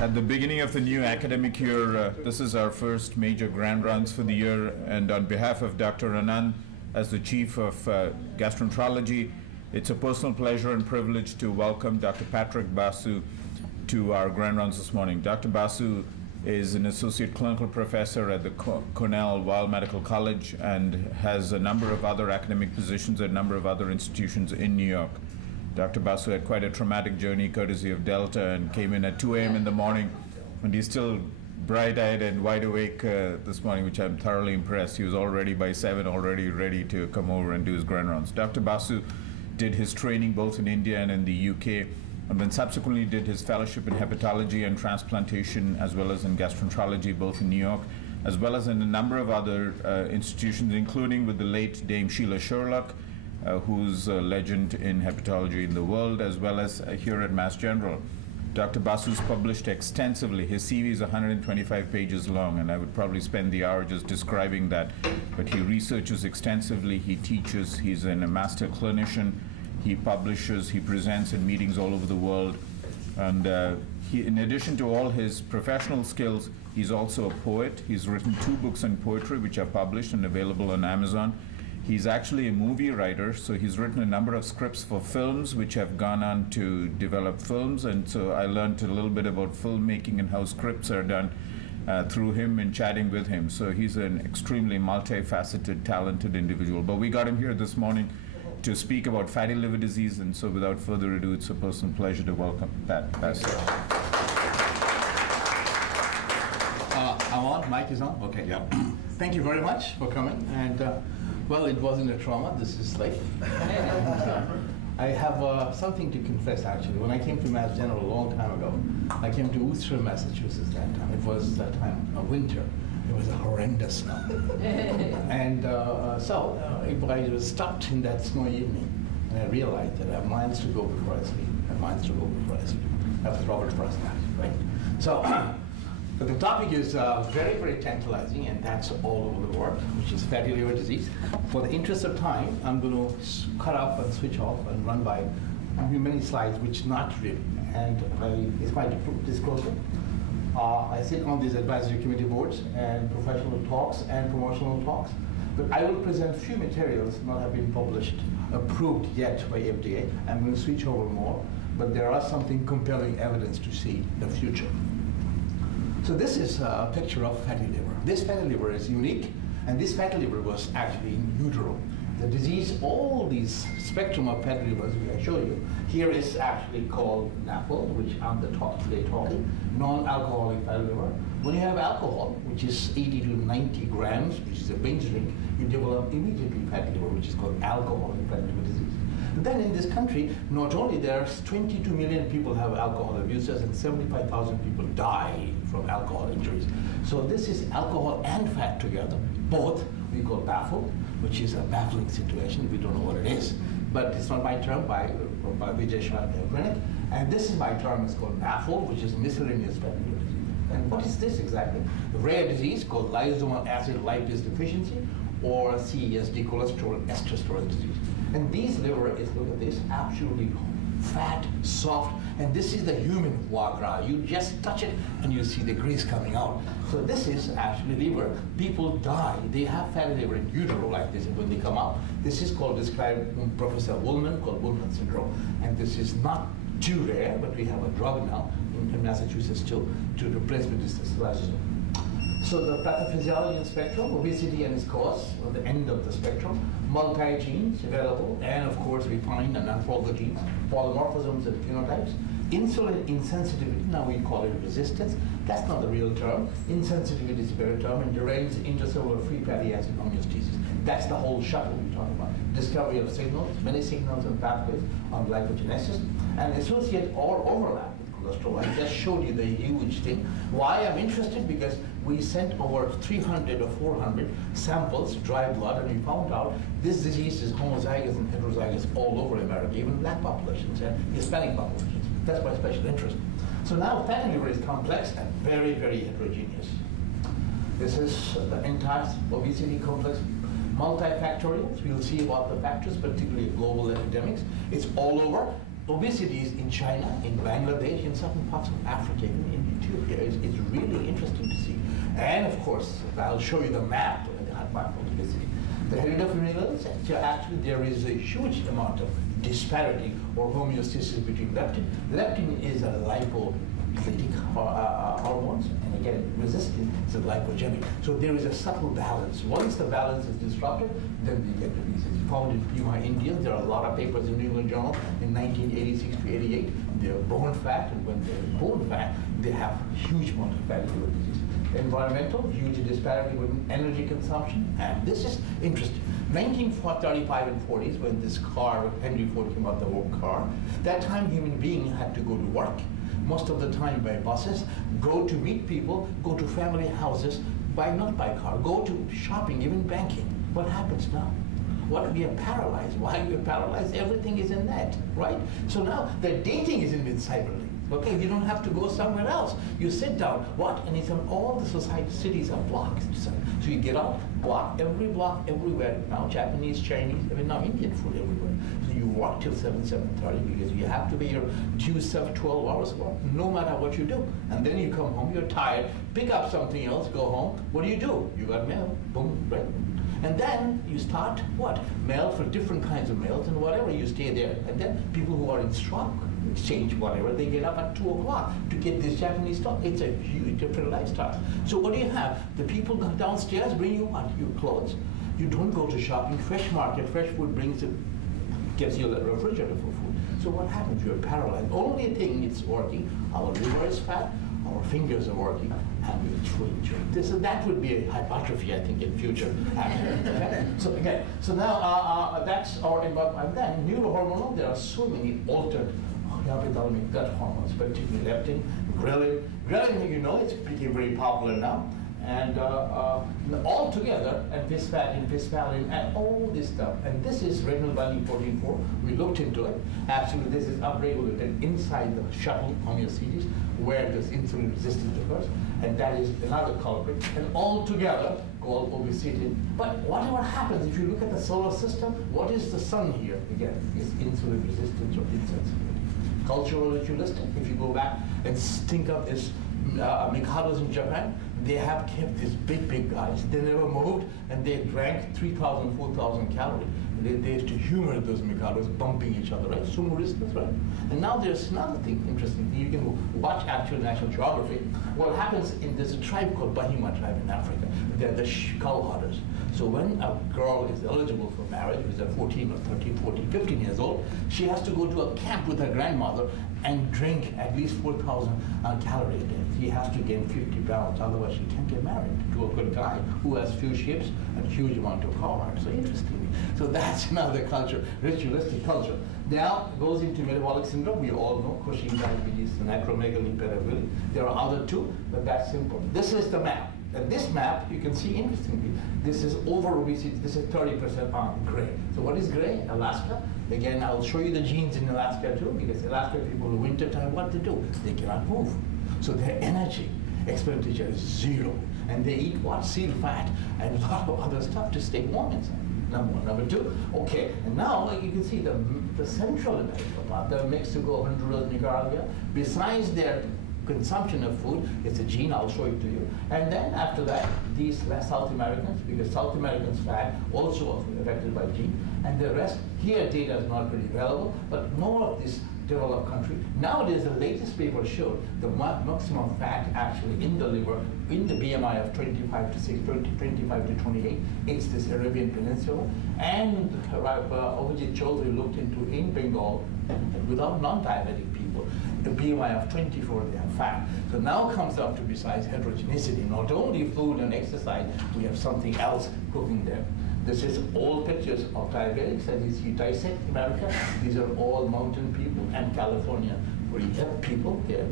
At the beginning of the new academic year, this is our first major grand rounds for the year, and on behalf of Dr. Anand, as the Chief of Gastroenterology, it's a personal pleasure and privilege to welcome Dr. Patrick Basu to our grand rounds this morning. Dr. Basu is an associate clinical professor at the Cornell Weill Medical College and has a number of other academic positions at a number of other institutions in New York. Dr. Basu had quite a traumatic journey courtesy of Delta and came in at 2 a.m. in the morning, and he's still bright-eyed and wide awake this morning, which I'm thoroughly impressed. He was already by 7 already ready to come over and do his grand rounds. Dr. Basu did his training both in India and in the UK, and then subsequently did his fellowship in hepatology and transplantation, as well as in gastroenterology, both in New York, as well as in a number of other institutions, including with the late Dame Sheila Sherlock, who's a legend in hepatology in the world, as well as here at Mass General. Dr. Basu's published extensively. His CV is 125 pages long, and I would probably spend the hour just describing that. But he researches extensively, he teaches, he's a master clinician, he publishes, he presents in meetings all over the world. And he, in addition to all his professional skills, he's also a poet. He's written 2 books on poetry, which are published and available on Amazon. He's actually a movie writer, so he's written a number of scripts for films which have gone on to develop films, and so I learned a little bit about filmmaking and how scripts are done through him and chatting with him. So he's an extremely multifaceted, talented individual. But we got him here this morning to speak about fatty liver disease, and so without further ado, it's a personal pleasure to welcome Pat Basu. I'm on, mic is on? Okay, yeah. Thank you very much for coming, and well, it wasn't a trauma, this is life. I have something to confess, actually. When I came to Mass General a long time ago, I came to Worcester, Massachusetts that time. It was that time a winter. It was a horrendous snow. And so I was stopped in that snowy evening, and I realized that I have miles to go before I sleep. I have miles to go before I sleep. That was Robert Frost, right? So, but the topic is very, very tantalizing, and that's all over the world, which is fatty liver disease. For the interest of time, I'm going to cut off and switch off and run by many slides, which not really. And it's my disclosure. I sit on these advisory committee boards and professional talks and promotional talks. But I will present few materials not have been published, approved yet by FDA. I'm going to switch over more, but there are something compelling evidence to see the future. So this is a picture of fatty liver. This fatty liver is unique, and this fatty liver was actually in utero. The disease, all these spectrum of fatty livers, which I show you, here is actually called NAFL, which on the top today talking, non-alcoholic fatty liver. When you have alcohol, which is 80 to 90 grams, which is a binge drink, you develop immediately fatty liver, which is called alcoholic fatty liver disease. But then in this country, not only there's 22 million people have alcohol abuses and 75,000 people die from alcohol injuries. So this is alcohol and fat together, both we call baffled, which is a baffling situation. We don't know what it is. But it's not my term, by Vijay Shah in the clinic. And this is my term, it's called NAFL, which is miscellaneous fatty liver disease. And what is this exactly? A rare disease called lysosomal acid lipase deficiency, or CESD, cholesterol ester storage disease. And these liver is, look at this, absolutely fat, soft, and this is the human foie gras. You just touch it and you see the grease coming out. So this is actually liver. People die. They have fatty liver in utero like this when they come out. This is called, described by Professor Woolman, called Woolman syndrome. And this is not too rare, but we have a drug now in Massachusetts to replace with this lysosome. So the pathophysiology and spectrum, obesity and its cause, at the end of the spectrum, multi-genes available, and of course we find and unfold the genes, polymorphisms and phenotypes. Insulin insensitivity, now we call it resistance. That's not the real term. Insensitivity is a better term, and deranged intracellular free fatty acid homeostasis. That's the whole shuttle we talk about. Discovery of signals, many signals and pathways on glycogenesis, and associate or overlap with cholesterol. I just showed you the huge thing. Why I'm interested? Because we sent over 300 or 400 samples, dry blood, and we found out this disease is homozygous and heterozygous all over America, even black populations and Hispanic populations. That's my special interest. So now fatty liver is complex and very, very heterogeneous. This is the entire obesity complex, multifactorial. We'll see about the factors, particularly global epidemics. It's all over. obesity is in China, in Bangladesh, in certain parts of Africa, even in Ethiopia. It's really interesting to see. And of course, I'll show you the map, the map of obesity. The hereditary levels, actually there is a huge amount of disparity or homeostasis between leptin. Leptin is a lipolytic hormones, and again, resistant is a lipogenic. So there is a subtle balance. Once the balance is disrupted, then we get obesity. Found in Pima Indians, there are a lot of papers in New England Journal in 1986 to 88. They're bone fat, and when they're bone fat, they have huge amount of fatty liver disease. Environmental, huge disparity with energy consumption, and this is interesting. 1935 and 40s, when this car, Henry Ford came out, the whole car, that time human being had to go to work, most of the time by buses, go to meet people, go to family houses, not by car, go to shopping, even banking. What happens now? What, we are paralyzed. Why we are paralyzed? Everything is in that, right? So now the dating is in cyberlink. Okay, you don't have to go somewhere else. You sit down, what? And it's on all the cities are blocked. So you get out, block everywhere. Now Japanese, Chinese, even now Indian food everywhere. So you walk till 7:30 because you have to be your due 12 hours work, no matter what you do. And then you come home, you're tired, pick up something else, go home. What do? You got mail, boom, right? And then you start what? Mail for different kinds of mails and whatever, you stay there. And then people who are in stock, exchange whatever, they get up at 2 o'clock to get this Japanese stock. It's a huge different lifestyle. So what do you have? The people come downstairs, bring you what? Your clothes. You don't go to shopping. Fresh market, fresh food brings it, gets you a refrigerator for food. So what happens? You're paralyzed. Only thing it's working, our liver is fat, our fingers are working, and we're chewing. That would be a hypertrophy, I think, in future. Okay? So again, so now that's our environment. And then neurohormonal, there are so many altered hypothalamic gut hormones, particularly leptin, ghrelin. Ghrelin, you know, it's became very popular now. And all together, and bisphaline, and all this stuff. And this is renal binding protein 4. We looked into it. Actually, this is upregulated inside the shuttle homeostasis, where this insulin resistance occurs. And that is another culprit. And all together, called obesity. But whatever happens, if you look at the solar system, what is the sun here? Again, is insulin resistance or insensitivity. Cultural ritualistic, if you go back and think of this Mikados in Japan, they have kept these big guys. They never moved, and they drank 3,000, 4,000 calories. They used to humor those Mikados, bumping each other, right? Sumo wrestlers, right? And now there's another thing, interesting. You can watch actual National Geography. What happens there's a tribe called Bahima tribe in Africa. They're the cow herders. So when a girl is eligible for marriage, who's 14 or 13, 14, 15 years old, she has to go to a camp with her grandmother and drink at least 4,000 calories a day. She has to gain 50 pounds, otherwise she can't get married to a good guy who has few ships and huge amount of car. So interesting. So that's another culture, ritualistic culture. Now it goes into metabolic syndrome. We all know Cushing diabetes and acromegaly, paramegaly. There are other two, but that's simple. This is the map. And this map, you can see interestingly, this is over obesity, this is 30% on gray. So what is gray? Alaska. Again, I'll show you the genes in Alaska too, because Alaska people in wintertime, what they do? They cannot move. So their energy expenditure is zero. And they eat what? Seal fat and a lot of other stuff to stay warm inside. Number one. Number two, okay, and now you can see the Central America part, the Mexico, Honduras, Nicaragua, besides their consumption of food, it's a gene, I'll show it to you. And then after that, these South Americans, because South Americans fat also affected by gene, and the rest, here data is not really available, but more of this developed country. Nowadays, the latest paper showed the maximum fat actually in the liver, in the BMI of 25 to 6, 25 to 28, it's this Arabian Peninsula. And Avijit Chaudhary looked into in Bengal, without non-diabetic people, the BMI of 24, they have fat. So now comes up to, besides heterogeneity, not only food and exercise, we have something else cooking there. This is all pictures of diabetics, as you see, dissect America. These are all mountain people, and California, where you have people, they're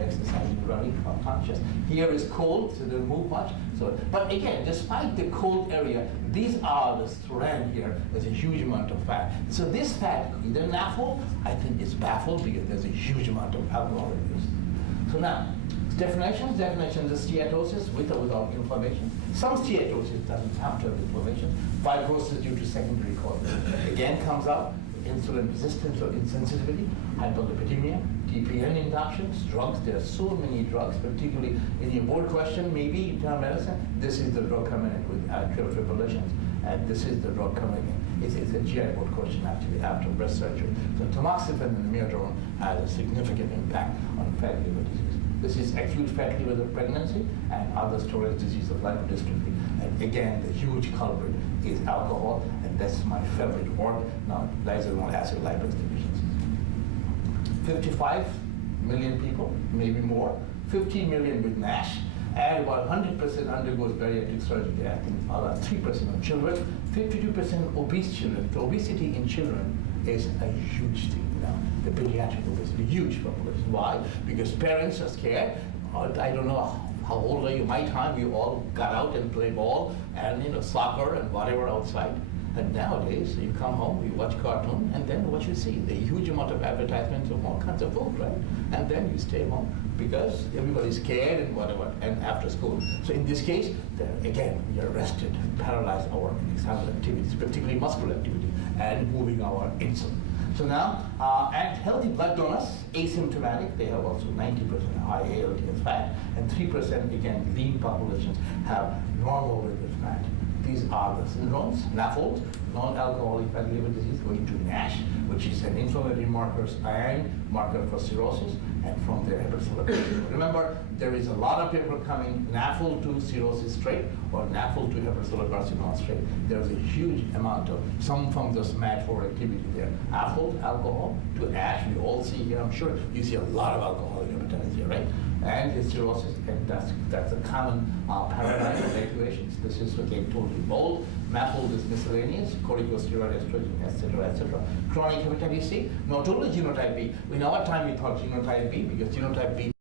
exercising, running, conscious. Here is cold, so they don't move much. So, but again, despite the cold area, these are the strand here. There's a huge amount of fat. So this fat, either NAFL, I think is baffled because there's a huge amount of alcohol in this. So now, definitions of steatosis with or without inflammation. Some steatosis doesn't have to have inflammation. Fibrosis due to secondary causes. Again comes out, insulin resistance or insensitivity, hyperlipidemia, TPN inductions, drugs. There are so many drugs, particularly in your board question, maybe internal medicine. This is the drug coming in with atrial fibrillations, and this is the drug coming in. It's a GI board question actually after breast surgery. So tamoxifen and amiodarone has a significant impact on fatty liver disease. This is acute fatty liver pregnancy and other storage disease of lipodystrophy. And again, the huge culprit is alcohol, and that's my favorite word now, lysosomal acid lipase deficiency. 55 million people, maybe more, 15 million with NASH, and about 100% undergoes bariatric surgery. I think about 3% of children, 52% obese children. The obesity in children is a huge thing now. The pediatric obesity, huge population. Why? Because parents are scared. I don't know how old are you? My time, we all got out and played ball and soccer and whatever outside. And nowadays, you come home, you watch cartoon, and then what you see, the huge amount of advertisements of all kinds of food, right? And then you stay home because everybody's scared and whatever, and after school. So in this case, again, we are arrested, paralyzed our external activities, particularly muscular activity, and moving our insulin. So now, and healthy blood donors, asymptomatic, they have also 90% high ALT as fat, and 3%, again, lean populations have normal liver fat. These are the syndromes, NAFLD, non-alcoholic fatty liver disease, going to NASH, which is an inflammatory marker and marker for cirrhosis, and from there, hepatocellular carcinoma. Remember, there is a lot of paper coming, NAFLD to cirrhosis straight, or NAFLD to hepatocellular carcinoma straight. There is a huge amount of, some from this MAD4 activity there. NAFLD, alcohol, to NASH, we all see here, I'm sure you see a lot of alcoholic hepatitis here, right? And the cirrhosis, and that's a common paradigm of equations. This is again totally bold. MAFLD is miscellaneous, corticosteroid, estrogen, etc., etc. Chronic hepatitis C, not only genotype B. In our time we thought genotype B because genotype B